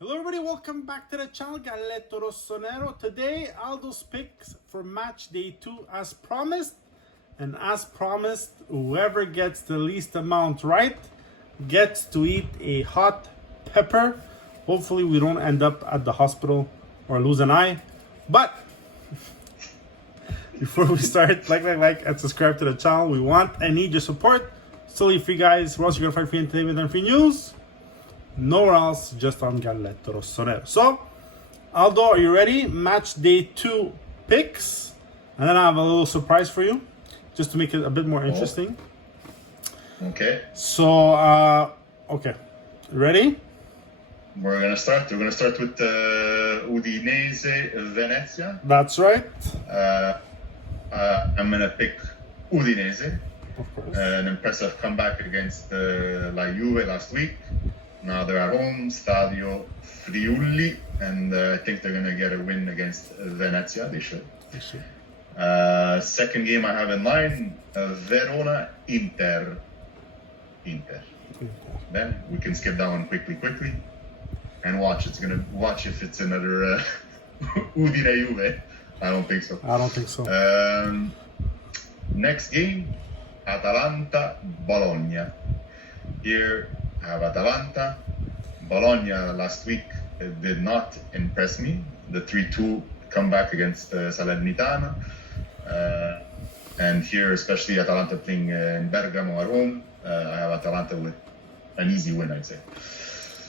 Hello everybody, welcome back to the channel, Galletto Rossonero. Today, Aldo's picks for match day 2 as promised. And as promised, whoever gets the least amount right gets to eat a hot pepper. Hopefully we don't end up at the hospital or lose an eye. But before we start, like, and subscribe to the channel. We want and need your support. So if you guys, where else you're gonna find free entertainment and free news? Nowhere else, just on Galletto Rossonero. So, Aldo, are you ready? Match day 2 picks. And then I have a little surprise for you, just to make it a bit more interesting. Okay. So, okay. Ready? We're gonna start with Udinese, Venezia. That's right. I'm gonna pick Udinese. Of course. An impressive comeback against La Juve last week. Now they're at home, Stadio Friuli, and I think they're gonna get a win against Venezia. They should. Second game I have in line, Verona, Inter. Then we can skip that one quickly, and watch. Watch if it's another Udine Juve. I don't think so. I don't think so. Next game, Atalanta, Bologna. Here I have Atalanta. Bologna last week did not impress me. The 3-2 comeback against Salernitana. And here, especially Atalanta playing in Bergamo at home, I have Atalanta with an easy win, I'd say.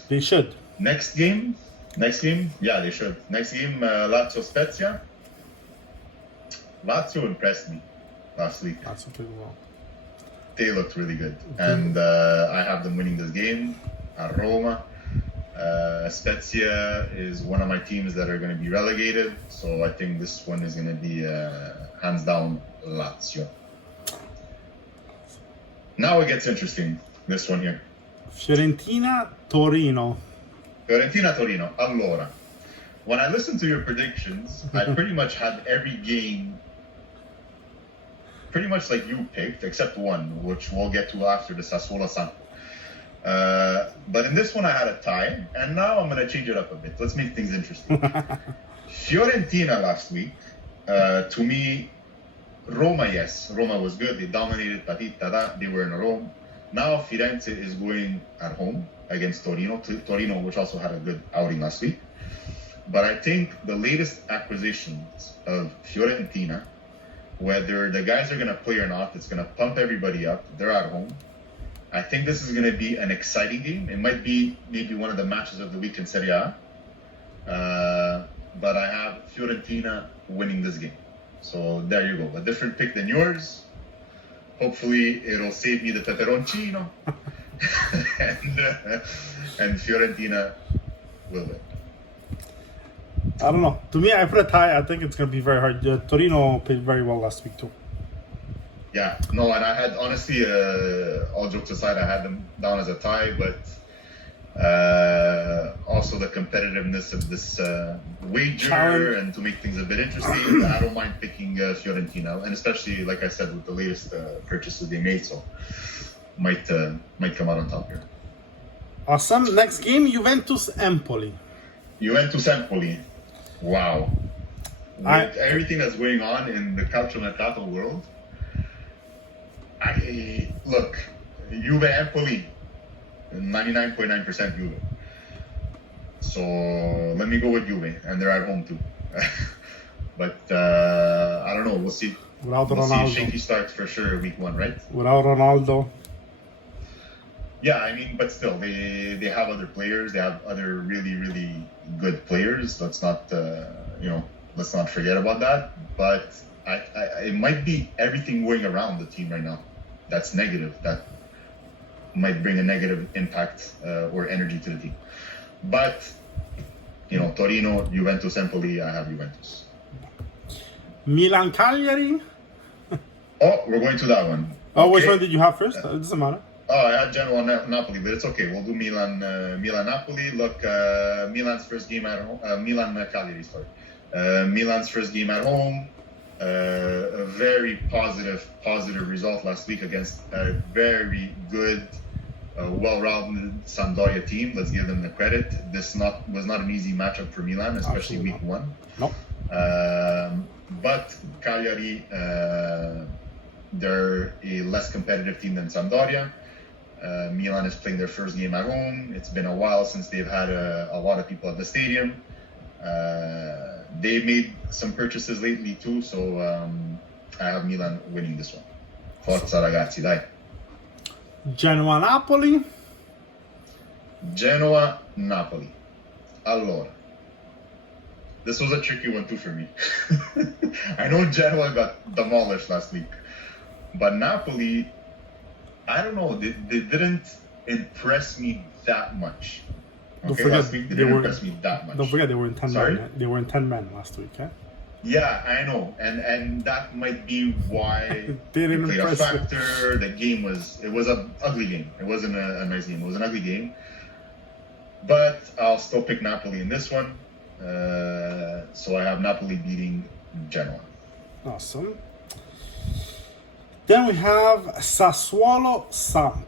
They should. Next game, yeah, they should. Next game, Lazio Spezia. Lazio impressed me last week. That's pretty well. They looked really good, and I have them winning this game at Roma. Spezia is one of my teams that are going to be relegated, so I think this one is going to be hands down Lazio. Now it gets interesting, this one here. Fiorentina, Torino. Torino. Allora, when I listened to your predictions, I pretty much had every game pretty much like you picked, except one, which we'll get to after the Sassuolo sample. But in this one, I had a tie, and now I'm going to change it up a bit. Let's make things interesting. Fiorentina last week, to me, Roma, yes. Roma was good. They dominated, they were in Rome. Now Firenze is going at home against Torino, which also had a good outing last week. But I think the latest acquisitions of Fiorentina, whether the guys are going to play or not, it's going to pump everybody up. They're at home. I think this is going to be an exciting game. It might be maybe one of the matches of the week in Serie A. But I have Fiorentina winning this game. So there you go. A different pick than yours. Hopefully it'll save me the peperoncino. and Fiorentina will win. I don't know. To me, I put a tie. I think it's going to be very hard. Torino played very well last week, too. Yeah, no, and I had, honestly, all jokes aside, I had them down as a tie, but also the competitiveness of this wager and to make things a bit interesting, I don't mind picking Fiorentina, and especially, like I said, with the latest purchases they made, so might come out on top here. Awesome. Next game, Juventus, Empoli. Wow. With everything that's going on in the Calciomercato world, look, Juve Empoli, 99.9% Juve. So let me go with Juve, and they're at home too. But I don't know. We'll see. Without we'll Ronaldo. see a shaky start for sure, week 1, right? Without Ronaldo. Yeah, I mean, but still, they have other players. They have other really, really good players. Let's not forget about that. But it might be everything going around the team right now that's negative. That might bring a negative impact or energy to the team. But Torino, Juventus, Empoli. I have Juventus. Milan, Cagliari. Oh, we're going to that one. Oh, which one did you have first? It doesn't matter. Oh, I had Genoa, Napoli, but it's okay. We'll do Milan, Napoli. Look, Milan's first game at home. Milan, Cagliari, sorry. Milan's first game at home. A very positive result last week against a very good a well-rounded Sampdoria team. Let's give them the credit. This was not an easy matchup for Milan, especially Absolutely week one. No. But Cagliari, they're a less competitive team than Sampdoria. Milan is playing their first game at home. It's been a while since they've had a lot of people at the stadium. They made some purchases lately too, so I have Milan winning this one. Forza ragazzi, dai. Genoa Napoli. Genoa Napoli. Allora, this was a tricky one too for me. I know Genoa got demolished last week, but Napoli, I don't know, they didn't impress me that much. Okay, last week they didn't impress me that much. Don't forget they were in 10 Sorry? men. They were in 10 men last week, eh? Yeah, I know, and that might be why They didn't played a impress you. factor. The game was an ugly game. It wasn't a nice game. It was an ugly game. But I'll still pick Napoli in this one. So I have Napoli beating Genoa. Awesome. Then we have Sassuolo Samp.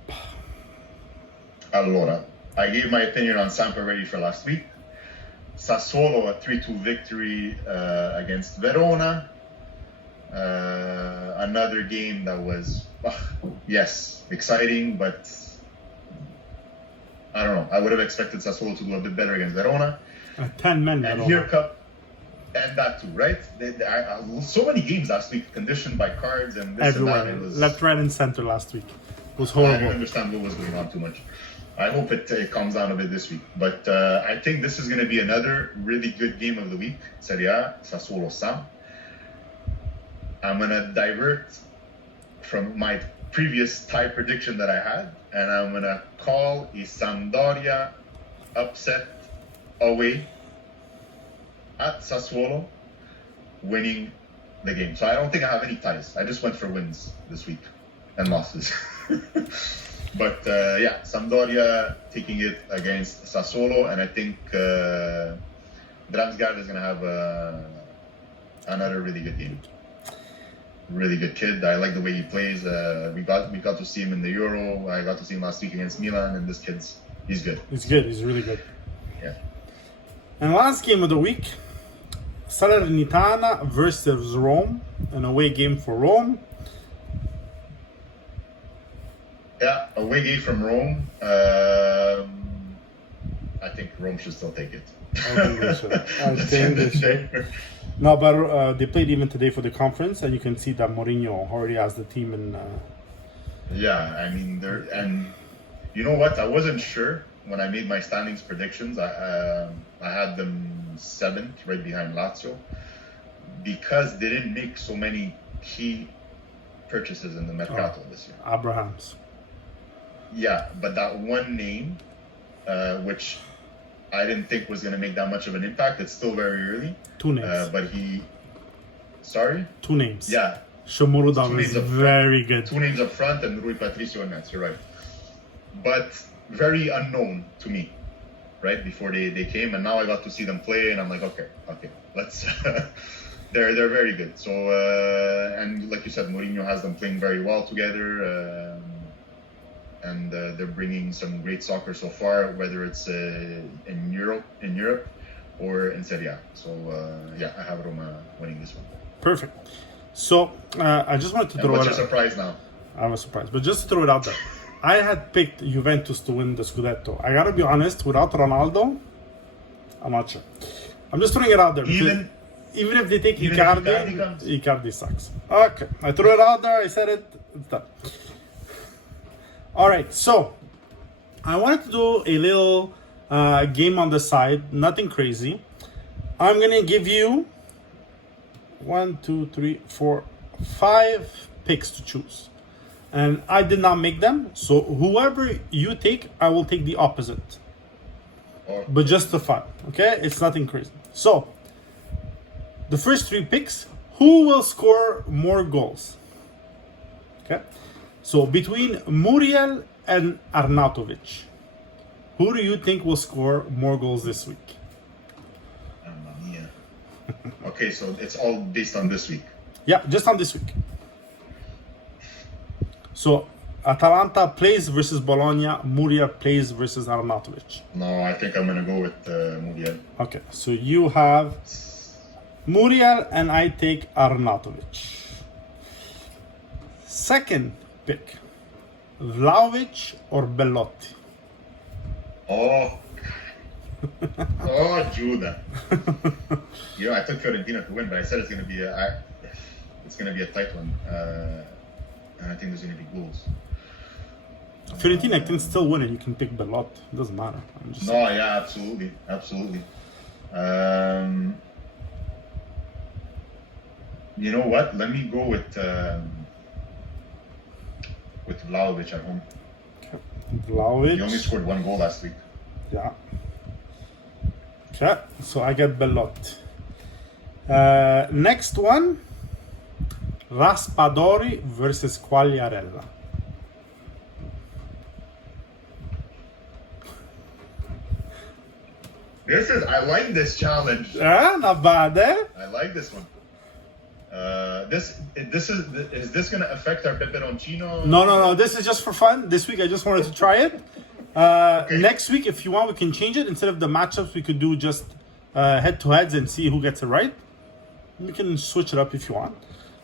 Allora, I gave my opinion on Samp already for last week. Sassuolo, a 3-2 victory against Verona. Another game that was, yes, exciting, but I don't know. I would have expected Sassuolo to do a bit better against Verona. 10 men. And Verona. here come, and that too, right? So many games last week conditioned by cards and this Everywhere. and that. It was, Left, right, and center last week. It was I didn't horrible. understand what was going on too much. I hope it calms down a bit this week. But I think this is going to be another really good game of the week. Serie A, Sassuolo Samp. I'm going to divert from my previous tie prediction that I had, and I'm going to call a Sampdoria upset away at Sassuolo, winning the game. So I don't think I have any ties. I just went for wins this week and losses. But yeah, Sampdoria taking it against Sassuolo, and I think Dramsgaard is going to have another really good game. Really good kid. I like the way he plays. We got to see him in the Euro. I got to see him last week against Milan, and this he's good. He's good. He's really good. Yeah. And last game of the week, Salernitana versus Rome, an away game for Rome. Yeah, away game from Rome. I think Rome should still take it. I think they should. No, but they played even today for the conference, and you can see that Mourinho already has the team in. Yeah, I mean, and you know what? I wasn't sure when I made my standings predictions. I had them 7th, right behind Lazio, because they didn't make so many key purchases in the Mercato this year. Abrahams. Yeah, but that one name, which I didn't think was going to make that much of an impact. It's still very early. 2 names. But Sorry? 2 names. Yeah. Shomurudan is very good. 2 names up front and Rui Patricio and Nets, you're right. But very unknown to me, right? Before they came, and now I got to see them play, and I'm like, okay, let's... they're very good. So, and like you said, Mourinho has them playing very well together. And they're bringing some great soccer so far, whether it's in Europe or in Serie A. So yeah, I have Roma winning this one. Perfect. So I just wanted to throw what's it your surprise now? I was surprised, but just to throw it out there, I had picked Juventus to win the Scudetto. I gotta be honest, without Ronaldo, I'm not sure. I'm just throwing it out there. Even if they take Icardi sucks. Okay, I threw it out there. I said it. It's done. All right, so I wanted to do a little game on the side, nothing crazy. I'm gonna give you 1, 2, 3, 4, 5 picks to choose, and I did not make them. So whoever you take, I will take the opposite, but just the 5. Okay, it's nothing crazy. So the first 3 picks, who will score more goals? Okay. So between Muriel and Arnautovic, who do you think will score more goals this week? Mamma mia. Okay, so it's all based on this week. Yeah, just on this week. So Atalanta plays versus Bologna. Muriel plays versus Arnautovic. No, I think I'm going to go with Muriel. Okay, so you have Muriel and I take Arnautovic. Second pick, Vlahovic or Bellotti? Oh, oh, Judah. You know, I took Fiorentina to win, but I said it's going to be a tight one. And I think there's going to be goals. Fiorentina can still win and you can pick Bellotti. It doesn't matter. No, yeah, absolutely. Absolutely. You know what? Let me go with Vlahovic at home. Okay. Vlahovic. He only scored 1 goal last week. Yeah. Okay, so I get Bellotti. Next one, Raspadori versus Quagliarella. I like this challenge. Not bad, eh? I like this one. Is this gonna affect our peperoncino? No. This is just for fun. This week I just wanted to try it. Okay. Next week, if you want, we can change it. Instead of the matchups, we could do just head-to-heads and see who gets it right. We can switch it up if you want.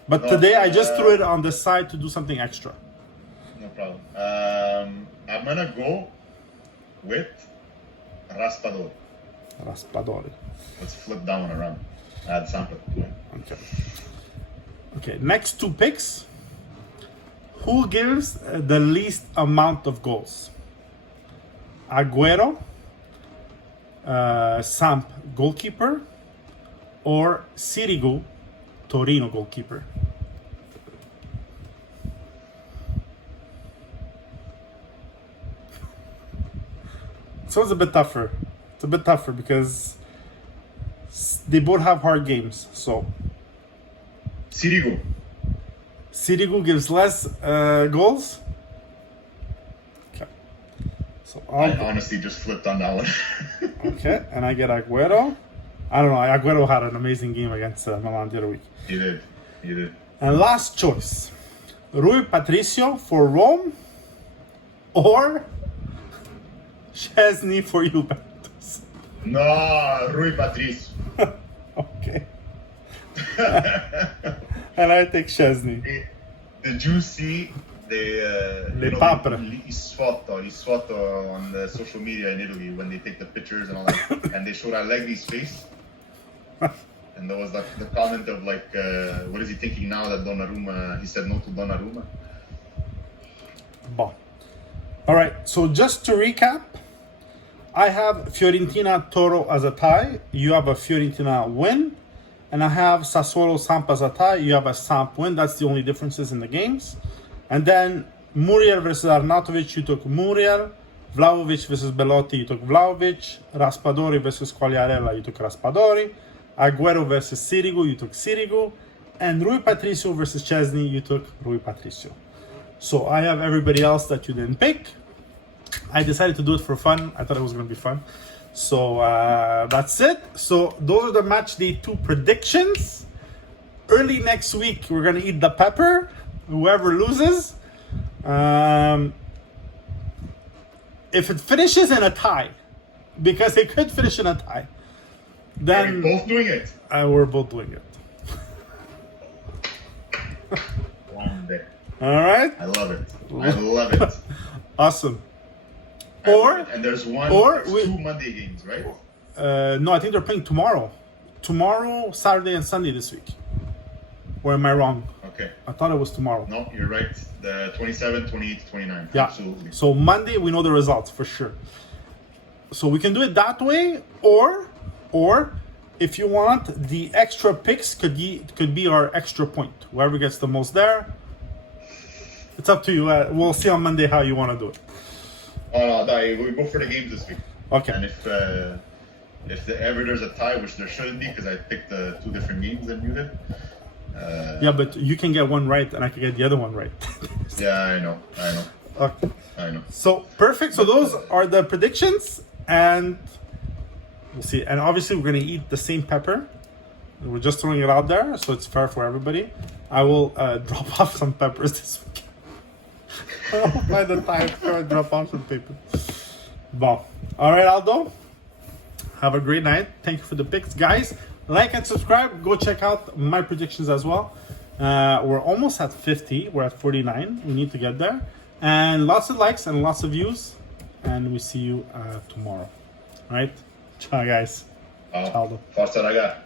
But today I just threw it on the side to do something extra. No problem. I'm gonna go with Raspadori. Raspadori. Let's flip that one around. Add sample to it. Okay, next 2 picks. Who gives the least amount of goals? Agüero, Samp goalkeeper, or Sirigu, Torino goalkeeper? This one's a bit tougher. It's a bit tougher because they both have hard games. So Sirigu gives less goals. Okay. So I honestly just flipped on that one. Okay, and I get Agüero. I don't know. Agüero had an amazing game against Milan the other week. He did. And last choice, Rui Patricio for Rome, or Szczesny for Juventus. No, Rui Patricio. Okay. And I take Szczesny. Did you see his photo on the social media in Italy when they take the pictures and all that, and they showed Allegri's face, and there was like the comment of like, what is he thinking now that Donnarumma? He said no to Donnarumma. Bon. All right. So just to recap, I have Fiorentina Toro as a tie. You have a Fiorentina win. And I have Sassuolo Samp as a tie. You have a Samp win. That's the only differences in the games. And then Muriel versus Arnautovic, you took Muriel. Vlahovic versus Bellotti, you took Vlahovic. Raspadori versus Quagliarella, you took Raspadori. Agüero versus Sirigu, you took Sirigu. And Rui Patricio versus Szczesny, you took Rui Patricio. So I have everybody else that you didn't pick. I decided to do it for fun. I thought it was going to be fun. So that's it. So those are the match day 2 predictions. Early next week, we're going to eat the pepper. Whoever loses. If it finishes in a tie, because it could finish in a tie, then... Are we both doing it? We're both doing it. One day. All right? I love it. Awesome. And there's 2 Monday games, right? No, I think they're playing tomorrow. Tomorrow, Saturday, and Sunday this week. Or am I wrong? Okay. I thought it was tomorrow. No, you're right. The 27, 28, 29. Yeah. Absolutely. So Monday, we know the results for sure. So we can do it that way, or if you want, the extra picks could be our extra point. Whoever gets the most there, it's up to you. We'll see on Monday how you want to do it. Oh no, we go for the games this week. Okay. And if ever there's a tie, which there shouldn't be, because I picked 2 different games than you did. Yeah, but you can get one right, and I can get the other one right. Yeah, I know. Okay. I know. So perfect. So those are the predictions, and we'll see. And obviously, we're gonna eat the same pepper. We're just throwing it out there, so it's fair for everybody. I will drop off some peppers this week. By the time I drop off some paper. Bon. Alright, Aldo. Have a great night. Thank you for the picks, guys. Like and subscribe. Go check out my predictions as well. We're almost at 50. We're at 49. We need to get there. And lots of likes and lots of views. And we see you tomorrow. Alright? Ciao, guys. Oh, Ciao, Aldo. Forza raga.